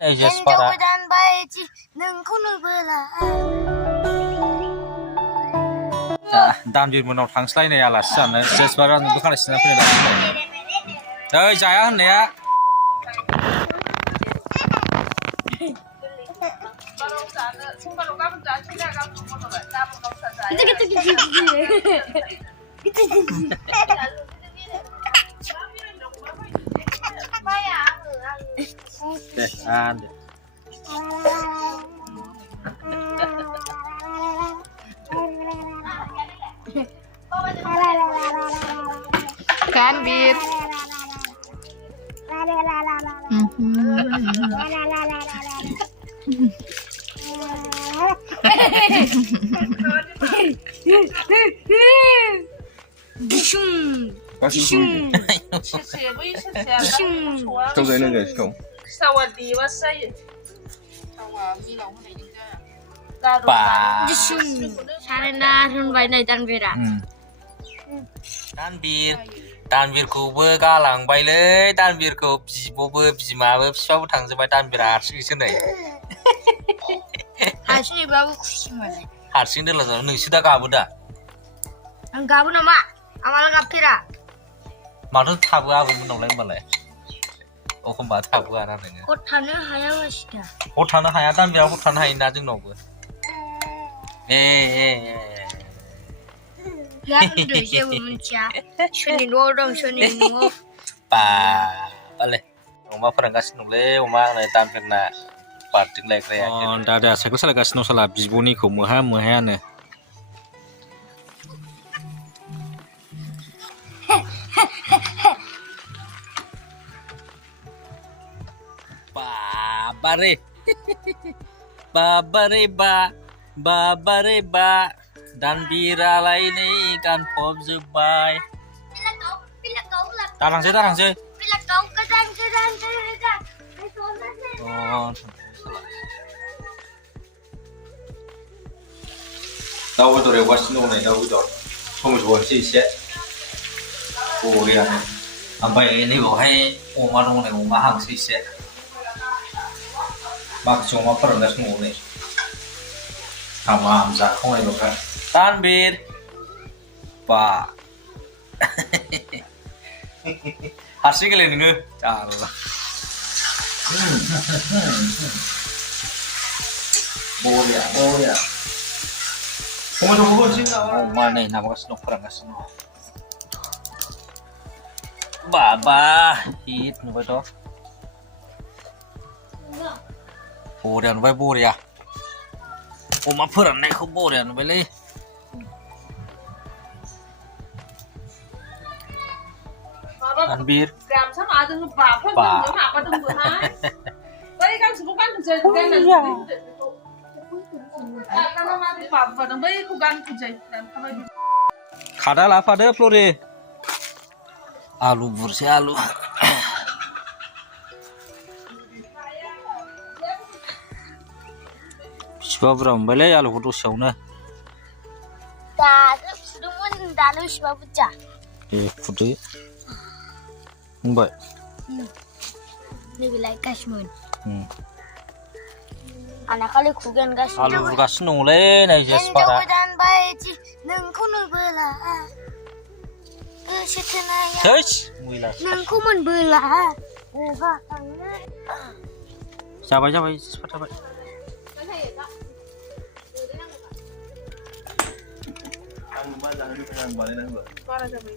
हिन्जाव गोदान बायदि नोंखौनो बोला दानबिर मोनाव थांस्लायनाय आलासि जानो जेसबार आंबो खालायसिना फैबाय ओइ जाया होननाया deh ada kan bir周围那个熊。สวัสดีว่าไส้ป่า sarana runbai nai tanbira दानबिरखौबो गालांबायलै दानबिरखौ बिब'बो बिमाबो बिफाबो थांजोबबाय दानबिरा हारसिंसो नै हारसिंबाबो खुसि मोनो हारसिं दोनला जानो नोंसो दा गाबो दा आं गाबो नामा आमाला गाबफेरा माथो थाबो आबौमोननावलाय होमबालाय एखमबा थाबोआ ना नोङो हर थानो हाया बासिदा हर थानो हाया दानबिरा हर थानो हायोना जोंनावबो Ya udah जेबो मिथिया सोरनि न'आव दं सोरनि न'आव बाले अमा फोरोंगासिनो दंलै अमा आंनो दानबिरना बारदिं लायग्राया दादाया साइकेल सालायगासिनो दं साला बिब'निखौ मोहायानो बाबारे बा दानबिरालाय नै गानफबजोब्बाय दालांसै दाउ बेदर एवगासिनो दं नै दाउ बेदर टमेट' होनोसै एसे बरियानो ओमफ्राय नैबावहाय अमा दं नै अमा हांसो एसे माखासे अमा फोरानगासिनो दङ नै tamam जाखांबाय ल'खा दानबिर बा हारसिं गेले नोङो जाला बरिया टमेट'खौ होनोसै नामा अमा नै माबागासिनो दं फोरानगासिनो दं बाबा हिट नुबायथ' बरिया नुबाय बरिया अमा फोराननायखौ बरिया नुबायलै दानबिर गामसा माजों बाफोर जों माबादोंबोहाय बै गांसेखौ गानथोंसै बैखौ गानथोंसै खादा लाफादो फ्ल'रि आलु बुरसै आलु बिसिबा बुरजा मोनबायलै आलुखौ दसेयावनो दानो फुदोंमोन दानो बिसिबा बुरजा फुदो मोनबाय नैबेलाय गासिमोन आना खालि खुगानगासिनो आलु बुरगासिनो दङलै नै जेसबारा हिन्जाव गोदान बायदि नोंखौनो बोला गोसो थोनाया नोंखौ मोनबोला बहा थांनो जाबाय जेसबा जाबाय आं मा जानो लुबैदों आं बानायना होबा बारा जाबाय